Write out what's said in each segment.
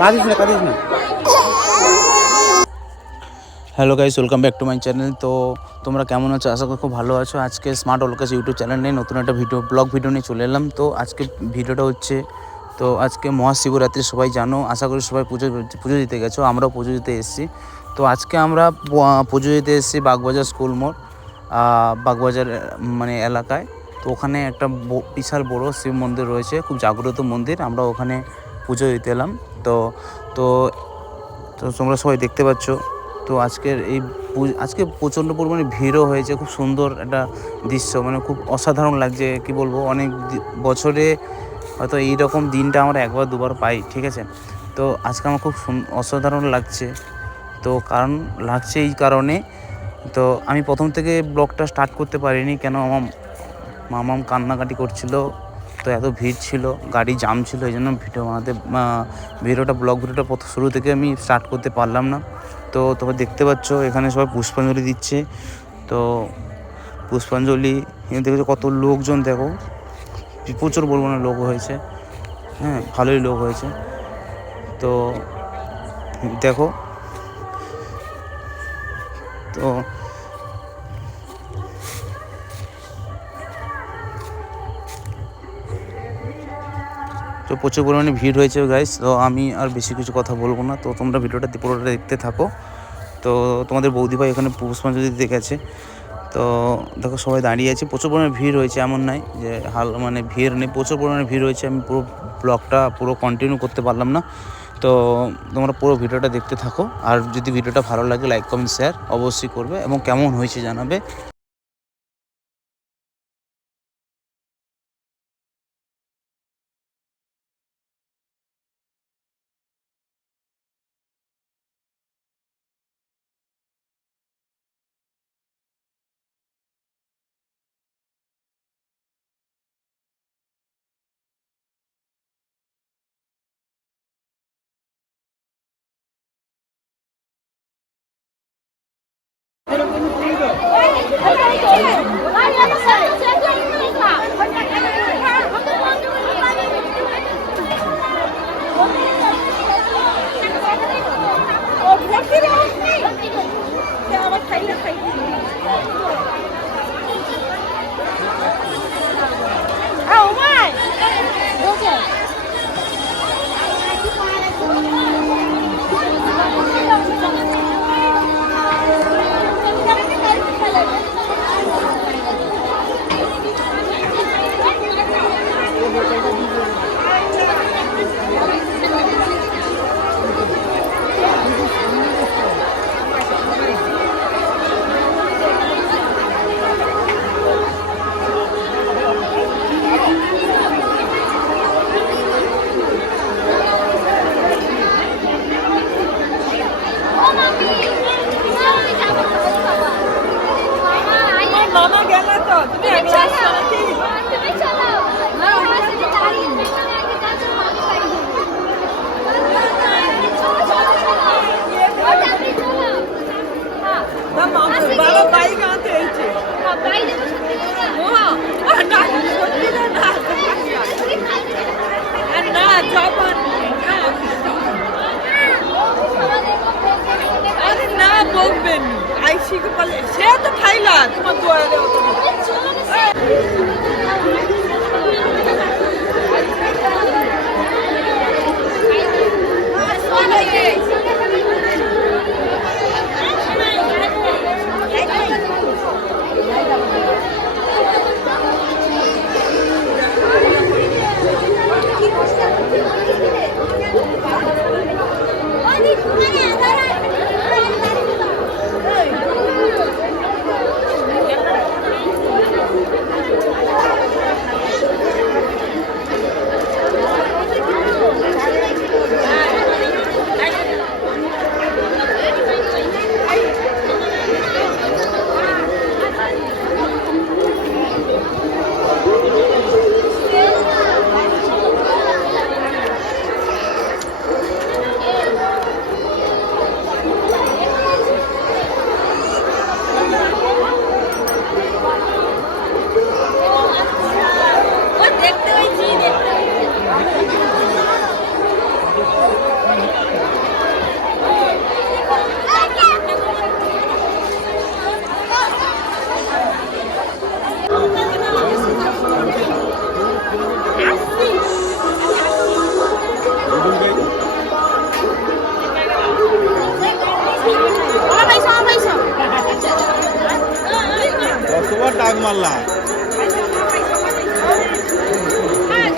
কাঁদিস না কাঁদিস না। Hello guys welcome back to my channel তো তোমরা কেমন আছো? আশা করি খুব ভালো আছো। আজকে স্মার্ট অলকাস ইউটিউব চ্যানেল নিয়ে নতুন একটা ভিডিও ব্লগ ভিডিও নিয়ে চলে এলাম। তো আজকে ভিডিওটা হচ্ছে, তো আজকে মহাশিবরাত্রি, সবাই জানো। আশা করি সবাই পুজো পুজো দিতে গেছো, আমরাও পুজো দিতে এসেছি। তো আজকে আমরা পুজো দিতে এসেছি বাগবাজার স্কুল মোড় বাগবাজার মানে এলাকায়। তো ওখানে একটা বিশাল বড় শিব মন্দির রয়েছে। খুব জাগ্রত মন্দির। আমরা ওখানে পুজো দিতে এলাম। তো তো তো তোমরা সবাই দেখতে পাচ্ছ। তো আজকের এই আজকে প্রচণ্ড পরিমাণে ভিড়ও হয়েছে। খুব সুন্দর একটা দৃশ্য। মানে খুব অসাধারণ লাগছে, কি বলব? অনেক বছরে হয়তো এইরকম দিনটা আমরা একবার, দুবার পাই, ঠিক আছে? তো আজকে আমার খুব অসাধারণ লাগছে। তো কারণ, লাগছে এই কারণে। তো আমি প্রথম থেকে ব্লগটা স্টার্ট করতে পারিনি। কেন আমার মামাম কান্নাকাটি করছিল। তো এত ভিড় ছিল, গাড়ি জাম ছিল, এই জন্য ভিডিও বানাতে ভিডিওটা ব্লগ ভিডিওটা প্রথম শুরু থেকে আমি স্টার্ট করতে পারলাম না। তো তোমরা দেখতে পাচ্ছ, এখানে সবাই পুষ্পাঞ্জলি দিচ্ছে। তো পুষ্পাঞ্জলি দেখেছ কত লোকজন, দেখো। প্রচুর বলব না লোক হয়েছে। হ্যাঁ ভালোই লোক হয়েছে। তো দেখো। তো তো প্রচুর পরিমাণে ভিড় হয়েছে গাইস তো আমি আর বেশি কিছু কথা বলব না। তো তোমরা ভিডিওটা পুরোটা দেখতে থাকো। তো তোমাদের বৌদি ভাই এখানে পুষ্পাঞ্জলি দিতে গেছে তো দেখো সবাই দাঁড়িয়ে আছে। প্রচুর পরিমাণে ভিড় হয়েছে, এমন নাই যে হাল মানে ভিড় নেই, প্রচুর পরিমাণে ভিড় হয়েছে। আমি পুরো ব্লগটা পুরো কন্টিনিউ করতে পারলাম না। তো তোমরা পুরো ভিডিওটা দেখতে থাকো। আর যদি ভিডিওটা ভালো লাগে লাইক কমেন্ট শেয়ার অবশ্যই করবে এবং কেমন হয়েছে জানাবে। Okay, go. মামা গেল তো তুমি আগে আসছো নাকি তুমি চলো না আমার সাথে দাঁড়িয়ে থেকে আগে কাছে মামা বাড়ি চলো চলো চলো ওটা আপনি চলো হ্যাঁ না মামা বাবা বাইক আনতে এইছে হ্যাঁ বাড়ি যাব সত্যি করে ওহা আহ, না সত্যি না না তুমি খাইতে আর না জবান না আরে না বলবেন আইসিকে পালে সে তো খাইলা তোমার দুয়ারে অত অনেক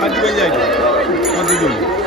কাটি পেয়ে যাই কত দিন